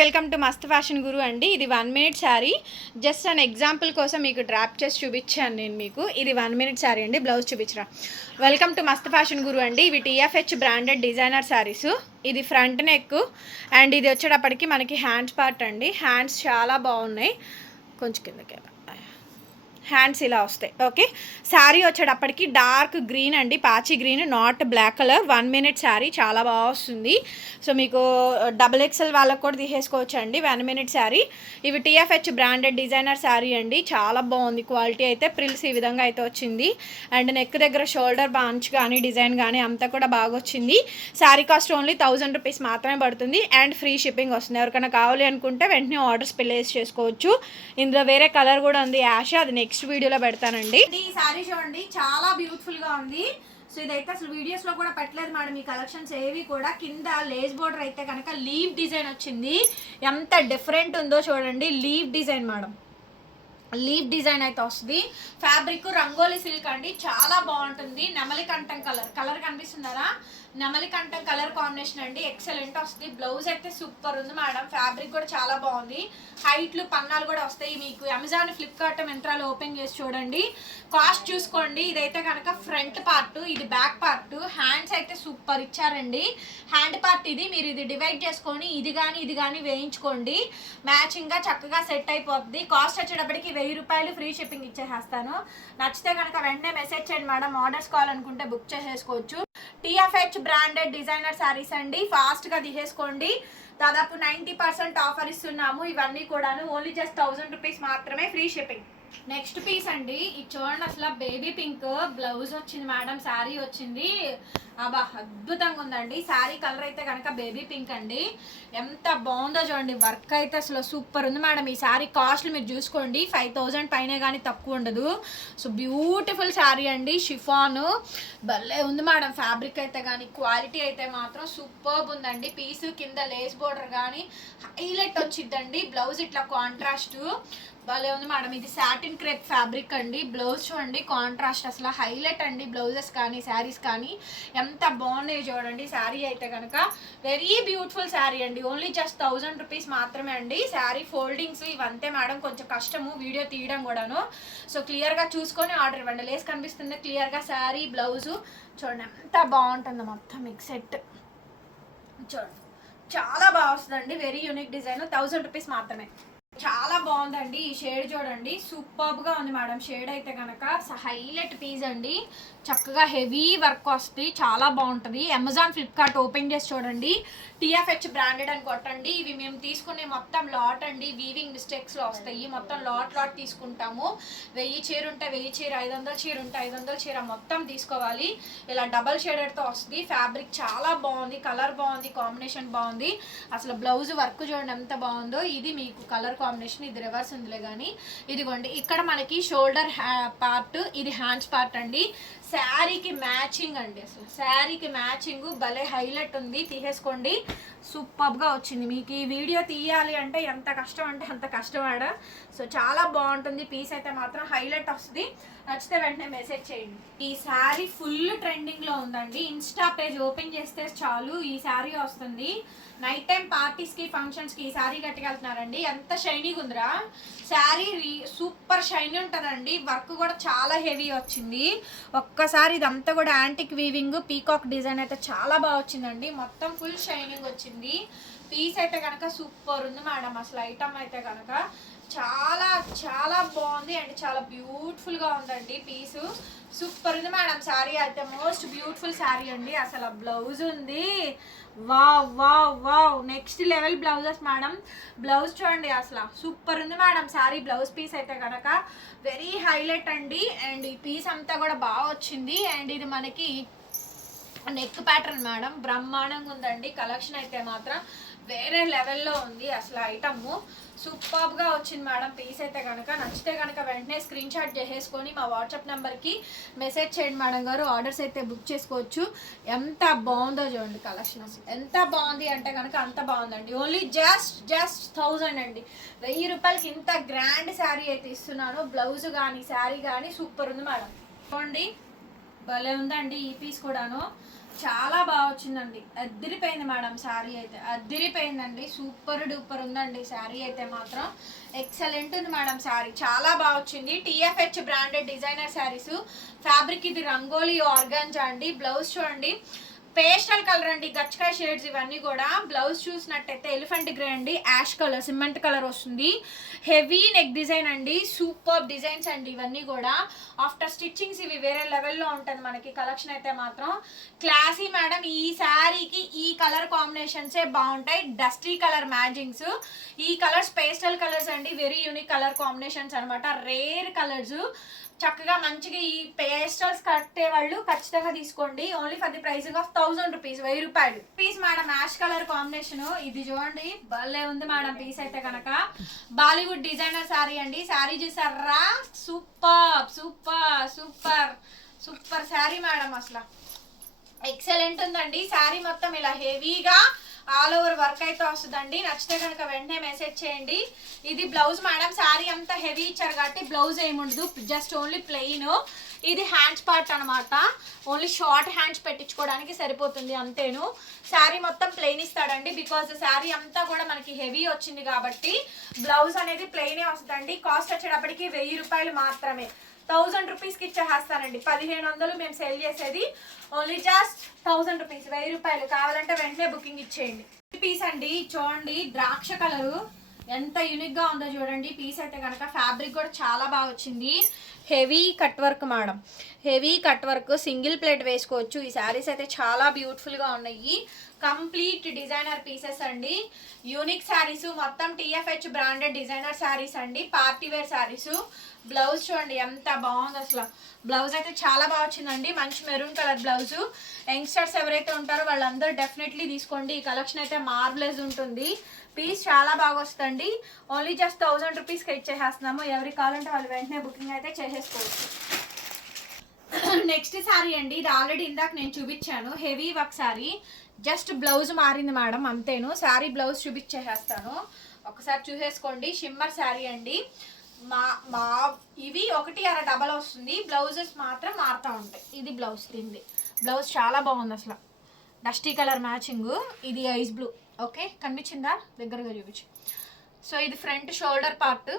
Welcome to మస్త్ fashion గురు అండి. ఇది 1 minute sari. Just an example కోసం మీకు డ్రాప్ చేసి చూపించాను నేను మీకు. ఇది 1 మినిట్ శారీ అండి. బ్లౌజ్ చూపించరా. వెల్కమ్ టు మస్త్ ఫ్యాషన్ గురు అండి. ఇవి టీఎఫ్హెచ్ బ్రాండెడ్ డిజైనర్ శారీస్. ఇది ఫ్రంట్ నెక్ అండ్ ఇది వచ్చేటప్పటికి మనకి హ్యాండ్స్ పార్ట్ అండి. హ్యాండ్స్ చాలా బాగున్నాయి. కొంచెం కిందకి హ్యాండ్స్ ఇలా వస్తాయి. ఓకే, శారీ వచ్చేటప్పటికి డార్క్ గ్రీన్ అండి, పాచి green, not black colour. 1 minute sari చాలా బాగా వస్తుంది. సో మీకు XXL వాళ్ళకు కూడా తీసేసుకోవచ్చు అండి. 1 మినిట్ శారీ. ఇవి టీఎఫ్హెచ్ బ్రాండెడ్ డిజైనర్ శారీ అండి. చాలా బాగుంది క్వాలిటీ అయితే. ప్రిల్స్ ఈ విధంగా అయితే వచ్చింది అండ్ నెక్ దగ్గర షోల్డర్ బాంచ్ కానీ డిజైన్ కానీ అంతా కూడా బాగా వచ్చింది. శారీ కాస్ట్ ఓన్లీ 1000 రూపీస్ మాత్రమే పడుతుంది అండ్ ఫ్రీ షిప్పింగ్ వస్తుంది. ఎవరికైనా కావాలి అనుకుంటే వెంటనే ఆర్డర్స్ ప్లేస్ చేసుకోవచ్చు. ఇందులో వేరే కలర్ కూడా ఉంది యాష్, అది నెక్స్ట్ వీడియోలో పెడతానండి. ఈ సారీ చూడండి, చాలా బ్యూటిఫుల్ గా ఉంది. సో ఇదైతే అసలు వీడియోస్ లో కూడా పెట్టలేదు మేడం. ఈ కలెక్షన్స్ ఏవి కూడా. కింద లేస్ బోర్డర్ అయితే కనుక లీవ్ డిజైన్ వచ్చింది. ఎంత డిఫరెంట్ ఉందో చూడండి. Leave design madam, leave design అయితే వస్తుంది. ఫ్యాబ్రిక్ రంగోలీ సిల్క్ అండి, చాలా బాగుంటుంది. నెమలి కంఠం కలర్ కనిపిస్తున్నారా? నెమలి కంఠం కలర్ కాంబినేషన్ అండి. ఎక్సలెంట్ వస్తుంది. బ్లౌజ్ అయితే సూపర్ ఉంది మేడం. ఫ్యాబ్రిక్ కూడా చాలా బాగుంది. హైట్లు పన్నాలు కూడా వస్తాయి మీకు. అమెజాన్, ఫ్లిప్కార్ట్, మింత్రాలు ఓపెన్ చేసి చూడండి. కాస్ట్ చూసుకోండి. ఇదైతే కనుక ఫ్రంట్ పార్ట్, ఇది బ్యాక్ పార్ట్. హ్యాండ్స్ అయితే సూపర్ ఇచ్చారండి. హ్యాండ్ పార్ట్ ఇది. మీరు ఇది డివైడ్ చేసుకొని ఇది కానీ వేయించుకోండి. మ్యాచింగ్గా చక్కగా సెట్ అయిపోతుంది. కాస్ట్ వచ్చేటప్పటికి 1000 రూపాయలు ఫ్రీ షిప్పింగ్ ఇచ్చేసేస్తాను. నచ్చితే కనుక వెంటనే మెసేజ్ చేయండి మేడం. ఆర్డర్స్ కావాలనుకుంటే బుక్ చేసేసుకోవచ్చు. టీఎఫ్హెచ్ బ్రాండెడ్ డిజైనర్ శారీస్ అండి. ఫాస్ట్గా తీసేసుకోండి. దాదాపు 90% ఆఫర్ ఇస్తున్నాము. ఇవన్నీ కూడాను ఓన్లీ జస్ట్ 1000 రూపీస్ మాత్రమే ఫ్రీ షిప్పింగ్. నెక్స్ట్ పీస్ అండి. ఇది చూడండి, అసలు బేబీ పింక్ బ్లౌజ్ వచ్చింది మేడం. శారీ వచ్చింది. అబ్బా అద్భుతంగా ఉందండి. శారీ కలర్ అయితే కనుక బేబీ పింక్ అండి. ఎంత బాగుందో చూడండి. వర్క్ అయితే అసలు సూపర్ ఉంది మేడం. ఈ శారీ కాస్ట్లు మీరు చూసుకోండి. 5000 పైనే కానీ తక్కువ ఉండదు. సో బ్యూటిఫుల్ శారీ అండి. షిఫాన్ భలే ఉంది మేడం. ఫ్యాబ్రిక్ అయితే కానీ క్వాలిటీ అయితే మాత్రం సూపర్బ్ ఉందండి. పీసు కింద లేస్ బోర్డర్ కానీ హైలైట్ వచ్చిద్దండి. బ్లౌజ్ ఇట్లా కాంట్రాస్ట్ భలే ఉంది మేడం. ఇది సాటిన్ క్రేప్ ఫ్యాబ్రిక్ అండి. బ్లౌజ్ చూడండి, కాంట్రాస్ట్ అసలు హైలైట్ అండి. బ్లౌజెస్ కానీ శారీస్ కానీ ఎంత బాగున్నాయి చూడండి. శారీ అయితే కనుక వెరీ బ్యూటిఫుల్ శారీ అండి. ఓన్లీ జస్ట్ 1000 రూపీస్ మాత్రమే అండి. శారీ ఫోల్డింగ్స్ ఇవంతే మేడం, కొంచెం కష్టము వీడియో తీయడం కూడాను. సో క్లియర్గా చూసుకొని ఆర్డర్ ఇవ్వండి. లేస్ కనిపిస్తుంది క్లియర్గా. శారీ బ్లౌజు చూడండి ఎంత బాగుంటుందో మొత్తం మీకు సెట్. చూడండి చాలా బాగా వస్తుందండి. Very unique design. 1000 రూపీస్ మాత్రమే. చాలా బాగుందండి. ఈ షేడ్ చూడండి, సూపర్గా ఉంది మేడం. షేడ్ అయితే కనుక హైలైట్ పీస్ అండి. చక్కగా హెవీ వర్క్ వస్తుంది. చాలా బాగుంటుంది. అమెజాన్, ఫ్లిప్కార్ట్ ఓపెన్ చేసి చూడండి. టీఎఫ్హెచ్ బ్రాండెడ్ అని కొట్టండి. ఇవి మేము తీసుకునే మొత్తం లాట్ అండి. వీవింగ్ మిస్టేక్స్లో వస్తాయి. మొత్తం లాట్ తీసుకుంటాము. 1000 చీర ఉంటే 1000 చీర, 500 చీర ఉంటే 500 చీర మొత్తం తీసుకోవాలి. ఇలా డబల్ షేడెడ్తో వస్తుంది. ఫ్యాబ్రిక్ చాలా బాగుంది. కలర్ బాగుంది. కాంబినేషన్ బాగుంది. అసలు బ్లౌజ్ వర్క్ చూడండి ఎంత బాగుందో. ఇది మీకు కలర్ కాంబినేషన్. ఇది రివర్స్ ఉందిలే కానీ. ఇదిగోండి ఇక్కడ మనకి షోల్డర్ పార్ట్, ఇది హ్యాండ్స్ పార్ట్ అండి. శారీకి మ్యాచింగ్ అండి. అసలు శారీకి మ్యాచింగ్ భలే హైలైట్ ఉంది. తీసేసుకోండి. సూపర్గా వచ్చింది. మీకు ఈ వీడియో తీయాలి అంటే ఎంత కష్టం అంటే అంత కష్టం ఆడ. సో చాలా బాగుంటుంది. పీస్ అయితే మాత్రం హైలైట్ వస్తుంది. నచ్చితే వెంటనే మెసేజ్ చేయండి. ఈ శారీ ఫుల్ ట్రెండింగ్లో ఉందండి. ఇన్స్టా పేజ్ ఓపెన్ చేస్తే చాలు ఈ శారీ వస్తుంది. నైట్ టైం పార్టీస్కి, ఫంక్షన్స్కి ఈ శారీ కట్టుకెళ్తున్నారండి. ఎంత షైనీగా ఉందిరా శారీ. సూపర్ షైనీ ఉంటుందండి. వర్క్ కూడా చాలా హెవీ వచ్చింది. ఒక్కసారి ఇదంతా కూడా యాంటిక్ వీవింగ్ పీకాక్ డిజైన్ అయితే చాలా బాగా వచ్చిందండి. మొత్తం ఫుల్ షైనింగ్ వచ్చింది. పీస్ అయితే కనుక సూపర్ ఉంది మేడం. అసలు ఐటమ్ అయితే కనుక చాలా చాలా బాగుంది అండ్ చాలా బ్యూటిఫుల్గా ఉందండి. పీసు సూపర్ ఉంది మేడం. శారీ అయితే మోస్ట్ బ్యూటిఫుల్ శారీ అండి. అసలు బ్లౌజ్ ఉంది. Wow wow wow, next level blouses madam. Blouse చూడండి అసలు సూపర్ ఉంది మేడం. శారీ బ్లౌజ్ పీస్ అయితే కనుక వెరీ హైలైట్ అండి. అండ్ ఈ పీస్ అంతా కూడా బాగా వచ్చింది. అండ్ ఇది మనకి నెక్ ప్యాటర్న్ మేడం. బ్రహ్మాండంగా ఉందండి. కలెక్షన్ అయితే మాత్రం వేరే లెవెల్లో ఉంది. అసలు ఐటమ్ సూపర్గా వచ్చింది మేడం. పీస్ అయితే కనుక నచ్చితే కనుక వెంటనే స్క్రీన్ షాట్ చేసేసుకొని మా వాట్సాప్ నెంబర్కి మెసేజ్ చేయండి మేడం గారు. ఆర్డర్స్ అయితే బుక్ చేసుకోవచ్చు. ఎంత బాగుందో చూడండి కలెక్షన్. అసలు ఎంత బాగుంది అంటే కనుక అంత బాగుందండి. ఓన్లీ జస్ట్ 1000 అండి. 1000 రూపాయలకి ఇంత గ్రాండ్ శారీ అయితే ఇస్తున్నాను. బ్లౌజ్ కానీ శారీ కానీ సూపర్ ఉంది మేడం. చూడండి భలే ఉందండి. ఈ పీస్ కూడాను చాలా బాగా వచ్చిందండి. అద్దిరిపోయింది మేడం శారీ అయితే, అద్దిరిపోయిందండి. సూపర్ డూపర్ ఉందండి శారీ అయితే మాత్రం. ఎక్సలెంట్ ఉంది మేడం శారీ, చాలా బాగా వచ్చింది. టీఎఫ్హెచ్ బ్రాండెడ్ డిజైనర్ శారీస్. ఫ్యాబ్రిక్ ఇది రంగోలీ ఆర్గాంజా అండి. బ్లౌజ్ చూడండి పేస్టల్ కలర్ అండి, గచ్చకాయ షేడ్స్ ఇవన్నీ కూడా. బ్లౌజ్ చూసినట్టయితే ఎలిఫెంట్ గ్రే అండి, యాష్ కలర్, సిమెంట్ కలర్ వస్తుంది. హెవీ నెక్ డిజైన్ అండి, సూపర్ డిజైన్స్ అండి ఇవన్నీ కూడా. ఆఫ్టర్ స్టిచ్చింగ్స్ ఇవి వేరే లెవెల్లో ఉంటుంది మనకి కలెక్షన్ అయితే మాత్రం. క్లాసీ మేడం, ఈ శారీకి ఈ కలర్ కాంబినేషన్సే బాగుంటాయి. డస్టీ కలర్ మ్యాచింగ్స్, ఈ కలర్స్ పేస్టల్ కలర్స్ అండి, వెరీ యూనిక్ కలర్ కాంబినేషన్స్ అనమాట. రేర్ కలర్స్, చక్కగా మంచిగా ఈ పేస్టల్స్ కట్టే వాళ్ళు ఖచ్చితంగా తీసుకోండి. Only for the pricing of 1000 rupees, 1000 రూపాయలు piece madam. Ash colour combination ఇది చూడండి, భలే ఉంది మేడం పీస్ అయితే కనుక. బాలీవుడ్ డిజైనర్ శారీ అండి. శారీ చూసారా, super super super super sari madam, అసలు ఎక్సలెంట్ ఉందండి. శారీ మొత్తం ఇలా హెవీగా ఆల్ ఓవర్ వర్క్ అయితే వస్తుందండి. నచ్చితే కనుక వెంటనే మెసేజ్ చేయండి. ఇది బ్లౌజ్ మేడం. శారీ అంతా హెవీ ఇచ్చారు కాబట్టి బ్లౌజ్ ఏముండదు, జస్ట్ ఓన్లీ ప్లెయిన్. ఇది హ్యాండ్స్ పార్ట్ అనమాట, ఓన్లీ షార్ట్ హ్యాండ్స్ పెట్టించుకోవడానికి సరిపోతుంది అంతేను. శారీ మొత్తం ప్లెయిన్ ఇస్తాడండి, బికాజ్ శారీ అంతా కూడా మనకి హెవీ వచ్చింది కాబట్టి బ్లౌజ్ అనేది ప్లెయినే వస్తుందండి. కాస్ట్ వచ్చేటప్పటికి 1000 రూపాయలు మాత్రమే. 1000 రూపీస్కి ఇచ్చేస్తానండి. 1500 మేము సెల్ చేసేది, ఓన్లీ జస్ట్ 1000 రూపీస్, 1000 రూపాయలు. కావాలంటే వెంటనే బుకింగ్ ఇచ్చేయండి. పీస్ అండి చూడండి, ద్రాక్ష కలరు ఎంత యూనిక్ గా ఉందో చూడండి. పీస్ అయితే కనుక ఫ్యాబ్రిక్ కూడా చాలా బాగా వచ్చింది. Heavy cut work madam, heavy cut work, single plate వేసుకోవచ్చు. ఈ శారీస్ అయితే చాలా బ్యూటిఫుల్ గా ఉన్నాయి. కంప్లీట్ డిజైనర్ పీసెస్ అండి, యూనిక్ శారీస్ మొత్తం. టీఎఫ్హెచ్ బ్రాండెడ్ డిజైనర్ శారీస్ అండి, పార్టీ వేర్ శారీస్. బ్లౌజ్ చూడండి ఎంత బాగుంది అసలు. బ్లౌజ్ అయితే చాలా బాగా వచ్చిందండి, మంచి మెరూన్ కలర్ బ్లౌజ్. యంగ్స్టర్స్ ఎవరైతే ఉంటారో వాళ్ళందరూ డెఫినెట్లీ తీసుకోండి. ఈ కలెక్షన్ అయితే మార్వెలస్ ఉంటుంది. పీస్ చాలా బాగా వస్తుంది. ఓన్లీ జస్ట్ 1000 రూపీస్కి ఇచ్చేసేస్తున్నాము. ఎవరికి కావాలంటే వాళ్ళు వెంటనే బుకింగ్ అయితే చేసేసుకోవచ్చు. నెక్స్ట్ శారీ అండి, ఇది ఆల్రెడీ ఇందాక నేను చూపించాను, heavy work sari. Just blouse మారింది మేడం అంతేను. శారీ బ్లౌజ్ చూపించేసేస్తాను, ఒకసారి చూసేసుకోండి. షిమ్మర్ శారీ అండి. మా ఇవి 1.5 డబల్ వస్తుంది. బ్లౌజెస్ మాత్రం మారుతూ ఉంటాయి. ఇది బ్లౌజ్, దీనిది బ్లౌజ్ చాలా బాగుంది అసలు. డస్టీ కలర్ మ్యాచింగ్, ఇది ఐస్ బ్లూ. ఓకే, కనిపించిందా? దగ్గరగా చూపించు. సో ఇది ఫ్రంట్ షోల్డర్ పార్ట్,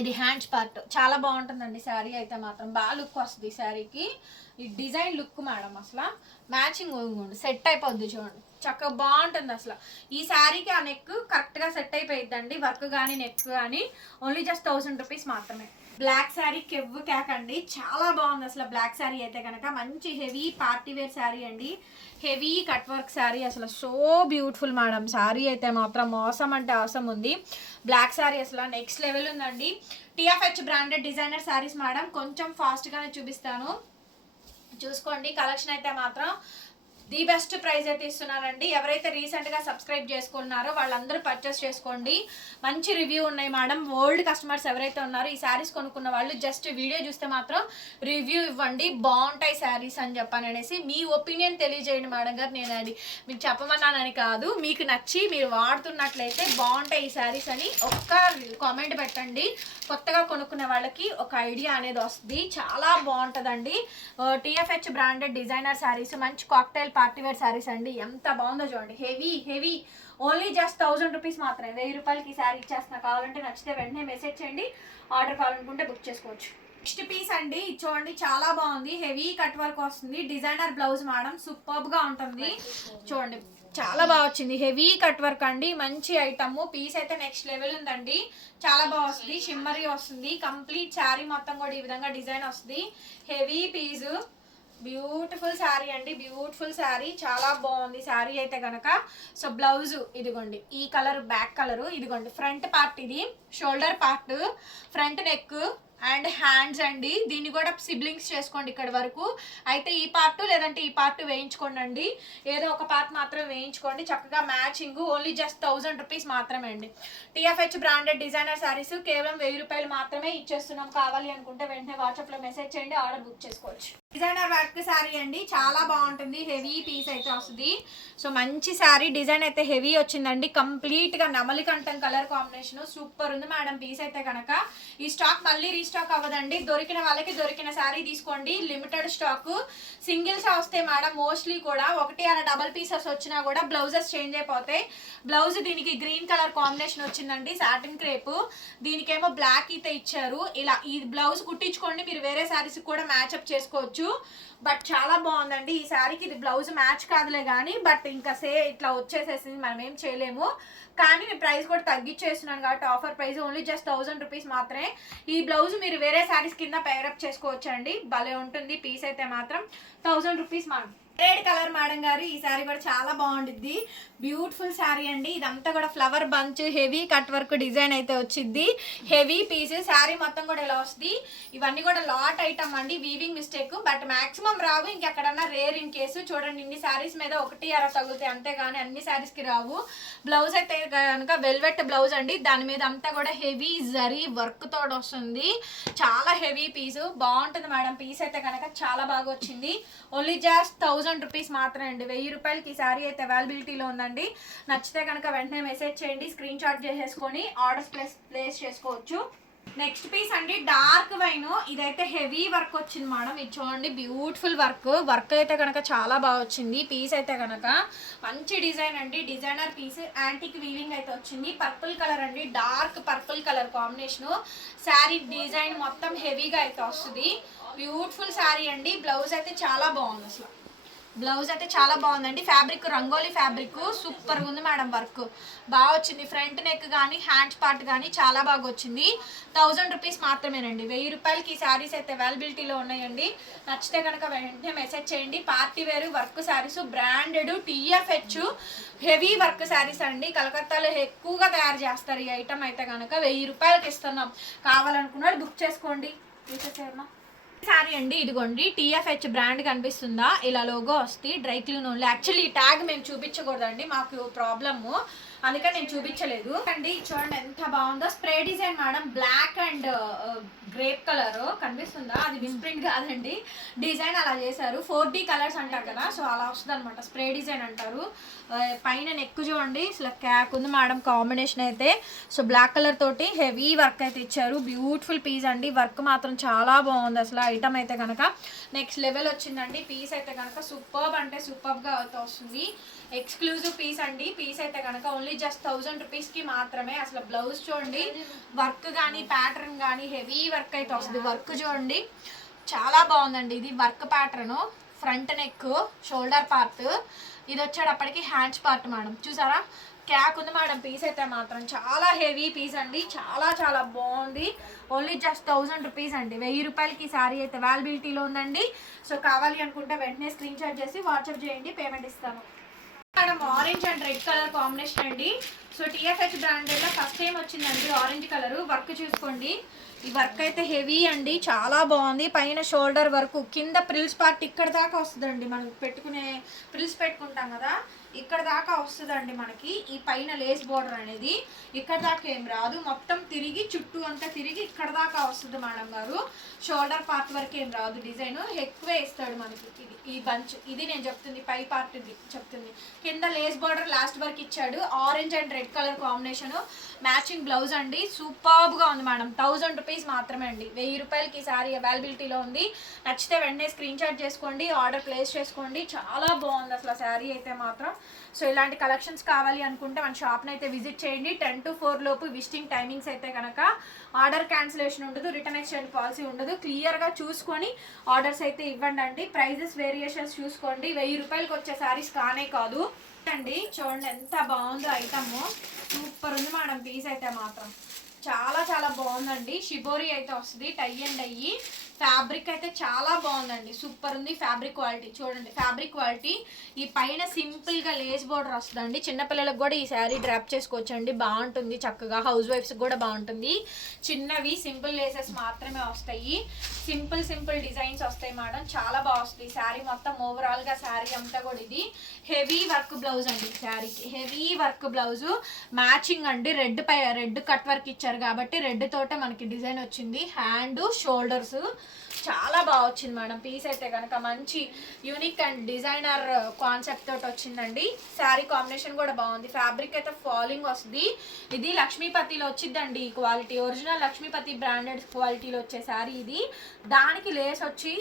ఇది హ్యాండ్స్ పార్ట్. చాలా బాగుంటుందండి శారీ అయితే మాత్రం, బాగా లుక్ వస్తుంది శారీకి. ఈ డిజైన్ లుక్ మేడం అసలు మ్యాచింగ్ సెట్ అయిపోద్ది చూడండి, చక్కగా బాగుంటుంది అసలు. ఈ శారీకి ఆ నెక్ కరెక్ట్గా సెట్ అయిపోయిద్దండి, వర్క్ కానీ నెక్ కానీ. ఓన్లీ జస్ట్ 1000 రూపీస్ మాత్రమే. బ్లాక్ శారీ కెవ్వు క్యాక్ అండి, చాలా బాగుంది అసలు. బ్లాక్ శారీ అయితే కనుక మంచి హెవీ పార్టీ వేర్ శారీ అండి, హెవీ కట్ వర్క్ శారీ. అసలు సో బ్యూటిఫుల్ మేడం శారీ అయితే మాత్రం, మోసం అంటే అవసరం ఉంది. బ్లాక్ శారీ అసలు నెక్స్ట్ లెవెల్ ఉందండి. టీఎఫ్హెచ్ బ్రాండెడ్ డిజైనర్ శారీస్ మేడం. కొంచెం ఫాస్ట్గానే చూపిస్తాను, చూసుకోండి. కలెక్షన్ అయితే మాత్రం ది బెస్ట్ ప్రైస్ అయితే ఇస్తున్నారండి. ఎవరైతే రీసెంట్గా సబ్స్క్రైబ్ చేసుకున్నారో వాళ్ళందరూ పర్చేస్ చేసుకోండి. మంచి రివ్యూ ఉన్నాయి మేడం. ఓల్డ్ కస్టమర్స్ ఎవరైతే ఉన్నారో ఈ శారీస్ కొనుక్కున్న వాళ్ళు జస్ట్ వీడియో చూస్తే మాత్రం రివ్యూ ఇవ్వండి, బాగుంటాయి శారీస్ అని చెప్పాననేసి మీ ఒపీనియన్ తెలియజేయండి మేడం గారు. నేను అది మీకు చెప్పమన్నానని కాదు, మీకు నచ్చి మీరు వాడుతున్నట్లయితే బాగుంటాయి ఈ శారీస్ అని ఒక్క కామెంట్ పెట్టండి. కొత్తగా కొనుక్కునే వాళ్ళకి ఒక ఐడియా అనేది వస్తుంది. చాలా బాగుంటుందండి. టీఎఫ్హెచ్ బ్రాండెడ్ డిజైనర్ శారీస్, మంచి కాక్టైల్ పార్టీ వేర్ శారీస్ అండి. ఎంత బాగుందో చూడండి, heavy heavy. Only just 1000 rupees మాత్రమే, 1000 రూపాయలకి ఈ శారీ ఇచ్చేస్తున్నా. కావాలంటే నచ్చితే వెంటనే మెసేజ్ చేయండి, ఆర్డర్ కావాలనుకుంటే బుక్ చేసుకోవచ్చు. నెక్స్ట్ పీస్ అండి, చూడండి చాలా బాగుంది, హెవీ కట్ వర్క్ వస్తుంది. డిజైనర్ బ్లౌజ్ మేడం, సూపర్బ్ గా ఉంటుంది చూడండి, చాలా బాగా వచ్చింది. హెవీ కట్ వర్క్ అండి, మంచి ఐటమ్. పీస్ అయితే నెక్స్ట్ లెవెల్ ఉందండి, చాలా బాగా వస్తుంది. షిమ్మరీ వస్తుంది. కంప్లీట్ శారీ మొత్తం కూడా ఈ విధంగా డిజైన్ వస్తుంది. హెవీ పీసు, బ్యూటిఫుల్ శారీ అండి, బ్యూటిఫుల్ శారీ. చాలా బాగుంది శారీ అయితే కనుక. సో బ్లౌజ్ ఇదిగోండి, ఈ కలర్ బ్యాక్ కలర్, ఇదిగోండి ఫ్రంట్ పార్ట్, ఇది shoulder part, front neck and hands అండి. దీన్ని కూడా సిబ్లింగ్స్ చేసుకోండి ఇక్కడ వరకు. అయితే ఈ పార్ట్ లేదంటే ఈ పార్ట్ వేయించుకోండి అండి, ఏదో ఒక పార్ట్ మాత్రం వేయించుకోండి. చక్కగా మ్యాచింగ్. ఓన్లీ జస్ట్ 1000 రూపీస్ మాత్రమే అండి. టీఎఫ్హెచ్ బ్రాండెడ్ డిజైనర్ శారీస్ కేవలం 1000 రూపాయలు మాత్రమే ఇచ్చేస్తున్నాం. కావాలి అనుకుంటే వెంటనే వాట్సాప్లో మెసేజ్ చేయండి, ఆర్డర్ బుక్ చేసుకోవచ్చు. డిజైనర్ వర్క్ శారీ అండి, చాలా బాగుంటుంది. హెవీ పీస్ అయితే వస్తుంది. సో మంచి శారీ, డిజైన్ అయితే హెవీ వచ్చిందండి. కంప్లీట్ గా నెమలికంఠం కలర్ కాంబినేషన్ సూపర్ ఉంది మేడం. పీస్ అయితే కనుక ఈ స్టాక్ మళ్ళీ రీస్టాక్ అవ్వదండి. దొరికిన వాళ్ళకి దొరికిన శారీ తీసుకోండి. లిమిటెడ్ స్టాక్, సింగిల్స్ వస్తాయి మేడం. మోస్ట్లీ కూడా ఒకటి అలా డబల్ పీసెస్ వచ్చినా కూడా బ్లౌజెస్ చేంజ్ అయిపోతాయి. బ్లౌజ్ దీనికి గ్రీన్ కలర్ కాంబినేషన్ వచ్చిందండి, సాటిన్ క్రేప్. దీనికేమో బ్లాక్ అయితే ఇచ్చారు. ఇలా ఈ బ్లౌజ్ కుట్టించుకోండి, మీరు వేరే శారీస్ కూడా మ్యాచ్అప్ చేసుకోవచ్చు. బట్ చాలా బాగుందండి ఈ శారీకి. ఇది బ్లౌజ్ మ్యాచ్ కాదులే కానీ, బట్ ఇంకా ఇట్లా వచ్చేసేసింది, మనం ఏం చేయలేము. కానీ నేను ప్రైస్ కూడా తగ్గించేస్తున్నాను కాబట్టి offer price only just 1000 rupees మాత్రమే. ఈ బ్లౌజ్ మీరు వేరే శారీస్ కింద పేరప్ చేసుకోవచ్చు అండి. భలే ఉంటుంది. పీస్ అయితే మాత్రం 1000 rupees madam. Red colour madam గారు, ఈ శారీ కూడా చాలా బాగుంటుంది. బ్యూటిఫుల్ శారీ అండి. ఇదంతా కూడా flower bunch, heavy cut work design అయితే వచ్చింది. హెవీ పీస్ శారీ మొత్తం కూడా ఇలా వస్తుంది. ఇవన్నీ కూడా లాట్ ఐటమ్ అండి, వీవింగ్ మిస్టేక్. బట్ మాక్సిమం రావు, ఇంకెక్కడన్నా రేర్ ఇన్ కేసు. చూడండి ఇన్ని శారీస్ మీద ఒకటి అర తగులుతాయి అంతేగాని అన్ని శారీస్ కి రావు. బ్లౌజ్ అయితే కనుక వెల్వెట్ బ్లౌజ్ అండి, దాని మీద అంతా కూడా హెవీ జరీ వర్క్ తోడు వస్తుంది. చాలా హెవీ పీస్, బాగుంటుంది మేడం. పీస్ అయితే కనుక చాలా బాగా వచ్చింది. ఓన్లీ జస్ట్ 1000 రూపీస్ మాత్రమే అండి. 1000 రూపాయలకి ఈ శారీ అయితే అవైలబిలిటీలో ఉందండి. నచ్చితే కనుక వెంటనే మెసేజ్ చేయండి, స్క్రీన్ షాట్ చేసేసుకొని ఆర్డర్స్ ప్లేస్ చేసుకోవచ్చు. నెక్స్ట్ పీస్ అండి, డార్క్ వైన్. ఇదైతే హెవీ వర్క్ వచ్చింది మేడం. ఇది చూడండి, బ్యూటిఫుల్ వర్క్ అయితే కనుక చాలా బాగా వచ్చింది. పీస్ అయితే కనుక మంచి డిజైన్ అండి, డిజైనర్ పీస్. యాంటిక్ వీవింగ్ అయితే వచ్చింది. పర్పుల్ కలర్ అండి, dark purple colour combination. Sari design మొత్తం హెవీగా అయితే వస్తుంది. బ్యూటిఫుల్ శారీ అండి. బ్లౌజ్ అయితే చాలా బాగుంది. అసలు బ్లౌజ్ అయితే చాలా బాగుందండి. ఫ్యాబ్రిక్ రంగోలీ ఫ్యాబ్రిక్ సూపర్ ఉంది మేడం. వర్క్ బాగా వచ్చింది. ఫ్రంట్ నెక్ కానీ హ్యాండ్స్ పార్ట్ కానీ చాలా బాగా వచ్చింది. 1000 రూపీస్ మాత్రమేనండి. 1000 రూపాయలకి ఈ శారీస్ అయితే అవైలబిలిటీలో ఉన్నాయండి. నచ్చితే కనుక వెంటనే మెసేజ్ చేయండి. పార్టీ వేరు work saris, branded TFH heavy work saris అండి. కలకత్తాలో ఎక్కువగా తయారు చేస్తారు ఈ ఐటమ్. అయితే కనుక 1000 రూపాయలకి ఇస్తున్నాం. కావాలనుకున్నాడు బుక్ చేసుకోండి. తీసేసేమా శారీ అండి, ఇదిగోండి TFH బ్రాండ్ కనిపిస్తుందా, ఇలా లోగో వస్తుంది. Dry clean only. యాక్చువల్లీ ఈ ట్యాగ్ మేము చూపించకూడదండి, మాకు ప్రాబ్లము, అందుకని నేను చూపించలేదు అండి. చూడండి ఎంత బాగుందో. Spray design madam, black and grape colour కనిపిస్తుందా, అది మిస్ప్రింట్ కాదండి, డిజైన్ అలా చేశారు. 4D కలర్స్ అంటారు కదా, సో అలా వస్తుంది అనమాట. స్ప్రే డిజైన్ అంటారు. పైన నెక్ చూడండి, అసలు క్యాక్ ఉంది మేడం. కాంబినేషన్ అయితే సో బ్లాక్ కలర్ తోటి హెవీ వర్క్ అయితే ఇచ్చారు. బ్యూటిఫుల్ పీస్ అండి. వర్క్ మాత్రం చాలా బాగుంది. అసలు ఐటమ్ అయితే కనుక నెక్స్ట్ లెవెల్ వచ్చిందండి. పీస్ అయితే కనుక సూపర్బ్ అంటే సూపర్బ్గా అయితే వస్తుంది. ఎక్స్క్లూజివ్ పీస్ అండి. పీస్ అయితే కనుక ఓన్లీ జస్ట్ 1000 రూపీస్కి మాత్రమే. అసలు బ్లౌజ్ చూడండి, వర్క్ కానీ ప్యాటర్న్ కానీ హెవీ వర్క్ అయితే వస్తుంది. వర్క్ చూడండి చాలా బాగుందండి. ఇది work pattern, front neck, shoulder part, ఇది వచ్చేటప్పటికి హ్యాండ్స్ పార్ట్ మేడం. చూసారా, క్యాక్ ఉంది మేడం. పీస్ అయితే మాత్రం చాలా హెవీ పీస్ అండి. చాలా చాలా బాగుంది. ఓన్లీ జస్ట్ 1000 రూపీస్ అండి. 1000 రూపాయలకి శారీ అయితే అవైలబిలిటీలో ఉందండి. సో కావాలి అనుకుంటే వెంటనే స్క్రీన్ షాట్ చేసి వాట్సాప్ చేయండి, పేమెంట్ ఇస్తాను madam. Orange and red colour combination అండి. సో TFH బ్రాండెడ్లో ఫస్ట్ టైం వచ్చిందండి ఆరెంజ్ కలర్. వర్క్ చూసుకోండి, ఈ వర్క్ అయితే హెవీ అండి, చాలా బాగుంది. పైన షోల్డర్ వర్క్, కింద ప్రిల్స్ పార్ట్ ఇక్కడ దాకా వస్తుందండి. మనం పెట్టుకునే ప్రిల్స్ పెట్టుకుంటాం కదా, ఇక్కడ దాకా వస్తుందండి మనకి. ఈ పైన లేస్ బోర్డర్ అనేది ఇక్కడ దాకా ఏం రాదు, మొత్తం తిరిగి చుట్టూ అంతా తిరిగి ఇక్కడ దాకా వస్తుంది మేడం గారు. షోల్డర్ పార్ట్ వరకు ఏం రాదు. డిజైన్ ఎక్కువే ఇస్తాడు మనకి. ఇది ఈ బంచ్, ఇది నేను చెప్తుంది పై పార్ట్ చెప్తుంది. కింద లేస్ బోర్డర్ లాస్ట్ వరకు ఇచ్చాడు. Orange and red colour combination, matching blouse అండి. సూపర్బ్గా ఉంది మేడం. 1000 రూపీస్ మాత్రమే అండి. 1000 రూపాయలకి శారీ అవైలబిలిటీలో ఉంది. నచ్చితే వెంటనే స్క్రీన్ షాట్ చేసుకోండి, ఆర్డర్ ప్లేస్ చేసుకోండి. చాలా బాగుంది అసలు శారీ అయితే మాత్రం. సో ఇలాంటి కలెక్షన్స్ కావాలి అనుకుంటే మన షాప్ని అయితే విజిట్ చేయండి. 10 to 4 లోపు విజిటింగ్ టైమింగ్స్ అయితే కనుక. ఆర్డర్ క్యాన్సిలేషన్ ఉండదు, రిటర్న్ ఎక్స్చేంజ్ పాలసీ ఉండదు. క్లియర్గా చూసుకొని ఆర్డర్స్ అయితే ఇవ్వండి అండి. ప్రైజెస్ వేరియేషన్స్ చూసుకోండి. 1000 రూపాయలకి వచ్చే శారీస్ కానే కాదు అండి. చూడండి ఎంత బాగుందో ఐటమ్, సూపర్ ఉంది మేడం. పీస్ అయితే మాత్రం చాలా చాలా బాగుందండి. షిబోరి అయితే వస్తుంది, టై అండ్ అయ్యి. ఫ్యాబ్రిక్ అయితే చాలా బాగుందండి, సూపర్ ఉంది. ఫ్యాబ్రిక్ క్వాలిటీ చూడండి, ఫ్యాబ్రిక్ క్వాలిటీ. ఈ పైన సింపుల్ గా లేస్ బోర్డర్ వస్తుందండి. చిన్నపిల్లలకు కూడా ఈ శారీ డ్రాప్ చేసుకోవచ్చండి, బాగుంటుంది. చక్కగా హౌస్ వైఫ్స్ కూడా బాగుంటుంది. చిన్నవి సింపుల్ లేసెస్ మాత్రమే వస్తాయి. సింపుల్ డిజైన్స్ వస్తాయి మేడం. చాలా బాగా వస్తుంది శారీ మొత్తం. ఓవరాల్ గా శారీ అంతా కూడా ఇది హెవీ వర్క్ బ్లౌజ్ అండి. శారీకి హెవీ వర్క్ బ్లౌజ్ మ్యాచింగ్ అండి. రెడ్ కట్ వర్క్ ఇచ్చారు కాబట్టి రెడ్ తోట మనకి డిజైన్ వచ్చింది. హ్యాండ్, షోల్డర్స్ చాలా బాగా వచ్చింది మేడం. పీస్ అయితే కనుక మంచి యూనిక్ అండ్ డిజైనర్ కాన్సెప్ట్ తోటి వచ్చిందండి. శారీ కాంబినేషన్ కూడా బాగుంది. ఫ్యాబ్రిక్ అయితే ఫాలింగ్ వస్తుంది. ఇది లక్ష్మీపతిలో వచ్చిందండి ఈ క్వాలిటీ. ఒరిజినల్ లక్ష్మీపతి బ్రాండెడ్ క్వాలిటీలో వచ్చే శారీ ఇది. దానికి లేస్ వచ్చి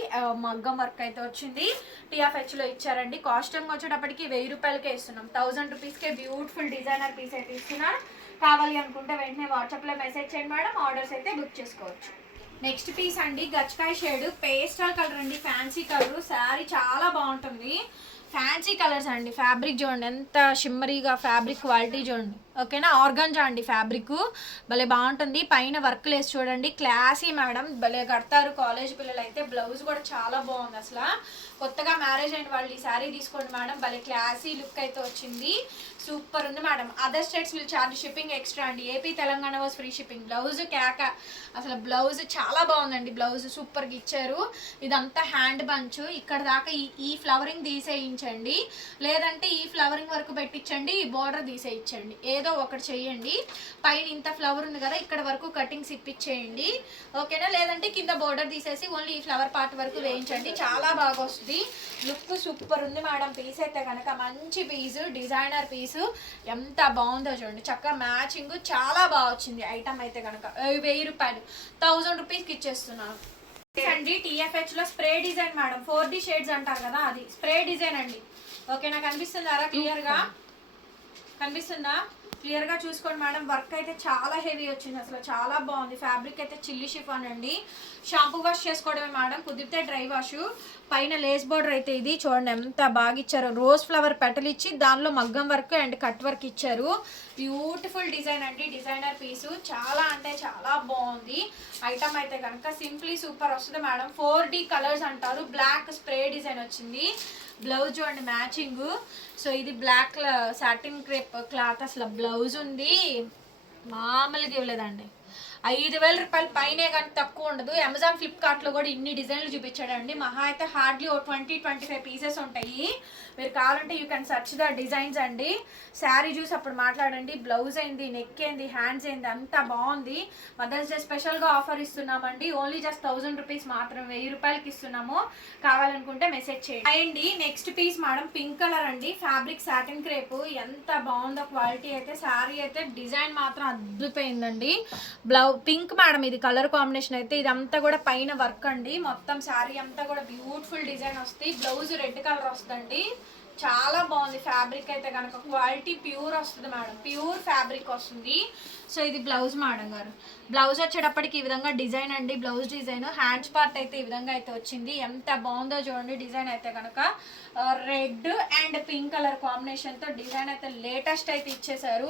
మగ్గం వర్క్ అయితే వచ్చింది. TFHలో ఇచ్చారండి. కాస్ట్యూమ్ వచ్చేటప్పటికి 1000 రూపాయలకే ఇస్తున్నాం. 1000 రూపీస్కే బ్యూటిఫుల్ డిజైనర్ పీస్ అయితే ఇస్తున్నాం. కావాలి అనుకుంటే వెంటనే వాట్సాప్లో మెసేజ్ చేయండి మేడం. ఆర్డర్స్ అయితే బుక్ చేసుకోవచ్చు. నెక్స్ట్ పీస్ అండి గచ్చకాయ షేడ్ పేస్టల్ కలర్ అండి. Fancy colour. శారీ చాలా బాగుంటుంది. ఫ్యాన్సీ కలర్స్ అండి. ఫ్యాబ్రిక్ చూడండి ఎంత షిమ్మరీగా, ఫ్యాబ్రిక్ క్వాలిటీ చూడండి. ఓకేనా, ఆర్గంజా అండి ఫ్యాబ్రిక్. భలే బాగుంటుంది. పైన వర్క్ లేసి చూడండి, క్లాసీ మేడం. భలే కడతారు కాలేజ్ పిల్లలు అయితే. బ్లౌజ్ కూడా చాలా బాగుంది. అసలు కొత్తగా మ్యారేజ్ అయిన వాళ్ళు ఈ శారీ తీసుకోండి మేడం. భలే క్లాసీ లుక్ అయితే వచ్చింది. సూపర్ ఉంది madam. Other states will charge shipping extra అండి. AP Telangana was free shipping. Blouse కేక. అసలు బ్లౌజ్ చాలా బాగుందండి. బ్లౌజ్ సూపర్గా ఇచ్చారు. ఇదంతా హ్యాండ్ బంచ్. ఇక్కడ దాకా ఈ ఫ్లవరింగ్ తీసేయించండి, లేదంటే ఈ ఫ్లవరింగ్ వరకు పెట్టించండి, ఈ బార్డర్ తీసేయించండి. ఏదో ఒకటి చెయ్యండి. పైన ఇంత ఫ్లవర్ ఉంది కదా, ఇక్కడ వరకు కటింగ్స్ ఇప్పించేయండి. ఓకేనా, లేదంటే కింద బోర్డర్ తీసేసి ఓన్లీ ఈ ఫ్లవర్ పార్ట్ వరకు వేయించండి. చాలా బాగా వస్తుంది. లుక్ సూపర్ ఉంది మేడం. పీస్ అయితే కనుక మంచి పీస్, డిజైనర్ పీస్. ఎంత బాగుందో చూడండి. చక్కగా మ్యాచింగ్ చాలా బాగా వచ్చింది. ఐటమ్ అయితే కనుక 1000 రూపాయలు, 1000 రూపీస్కి ఇచ్చేస్తున్నాను అండి. TFHలో spray design madam. 4D shades అంటారు కదా, అది స్ప్రే డిజైన్ అండి. ఓకేనా, కనిపిస్తుందా క్లియర్గా? కనిపిస్తుందా? క్లియర్గా చూసుకోండి మేడం. వర్క్ అయితే చాలా హెవీ వచ్చింది. అసలు చాలా బాగుంది. ఫ్యాబ్రిక్ అయితే చిల్లీ షిఫాన్ అండి. షాంపూ వాష్ చేసుకోవడమే మేడం, కుదిరితే డ్రై వాష్. పైన లేస్ బోర్డర్ అయితే ఇది చూడండి ఎంత బాగా ఇచ్చారు. రోజ్ ఫ్లవర్ పెటల్ ఇచ్చి దానిలో మగ్గం వర్క్ అండ్ కట్ వర్క్ ఇచ్చారు. బ్యూటిఫుల్ డిజైన్ అండి. డిజైనర్ పీసు చాలా అంటే చాలా బాగుంది. ఐటమ్ అయితే కనుక సింప్లీ సూపర్ వస్తుంది మేడం. 4D కలర్స్ అంటారు. బ్లాక్ స్ప్రే డిజైన్ వచ్చింది. బ్లౌజ్ చూడండి మ్యాచింగ్. సో ఇది బ్లాక్ సాటిన్ క్రేప్ క్లాత్. అసలు బ్లౌజ్ ఉంది మామూలుగా ఇవ్వలేదండి. 5000 రూపాయలు పైనే కానీ తక్కువ ఉండదు. అమెజాన్ ఫ్లిప్కార్ట్లో కూడా ఇన్ని డిజైన్లు చూపించాడండి. మహా అయితే హార్డ్లీ 20-25 పీసెస్ ఉంటాయి. మీరు కావాలంటే you can search the designs అండి. శారీ చూసి అప్పుడు మాట్లాడండి. బ్లౌజ్ అయింది, నెక్ అయింది, హ్యాండ్స్ అయింది, అంతా బాగుంది. మదర్స్ డే స్పెషల్గా ఆఫర్ ఇస్తున్నామండి. ఓన్లీ జస్ట్ 1000 రూపీస్ మాత్రం, 1000 రూపాయలకి ఇస్తున్నాము. కావాలనుకుంటే మెసేజ్ చేయండి. అండి next piece madam pink colour అండి. Fabric satin crepe. ఎంత బాగుందో క్వాలిటీ అయితే. శారీ అయితే డిజైన్ మాత్రం అద్భుతమైందండి. పింక్ మేడం ఇది కలర్ కాంబినేషన్ అయితే. ఇదంతా కూడా పైన వర్క్ అండి. మొత్తం శారీ అంతా కూడా బ్యూటిఫుల్ డిజైన్ వస్తుంది. బ్లౌజ్ రెడ్ కలర్ వస్తుందండి. చాలా బాగుంది. ఫ్యాబ్రిక్ అయితే కనుక క్వాలిటీ ప్యూర్ వస్తుంది మేడం. ప్యూర్ ఫ్యాబ్రిక్ వస్తుంది. సో ఇది బ్లౌజ్ మేడం గారు. బ్లౌజ్ వచ్చేటప్పటికి ఈ విధంగా డిజైన్ అండి. Blouse design. హ్యాండ్స్ పార్ట్ అయితే ఈ విధంగా అయితే వచ్చింది. ఎంత బాగుందో చూడండి. డిజైన్ అయితే కనుక రెడ్ అండ్ పింక్ కలర్ కాంబినేషన్తో డిజైన్ అయితే లేటెస్ట్ అయితే ఇచ్చేసారు.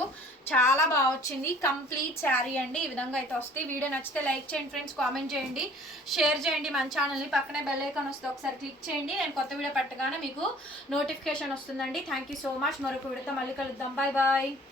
చాలా బాగా వచ్చింది. కంప్లీట్ శారీ అండి. ఈ విధంగా అయితే వస్తుంది. వీడియో నచ్చితే లైక్ చేయండి ఫ్రెండ్స్, కామెంట్ చేయండి, షేర్ చేయండి. మన ఛానల్ని పక్కనే బెల్ ఐకాన్ వస్తే ఒకసారి క్లిక్ చేయండి. నేను కొత్త వీడియో పెట్టగానే మీకు నోటిఫికేషన్ వస్తుందండి. Thank you so much. మరొక వీడియోతో మళ్ళీ కలుద్దాం. Bye bye.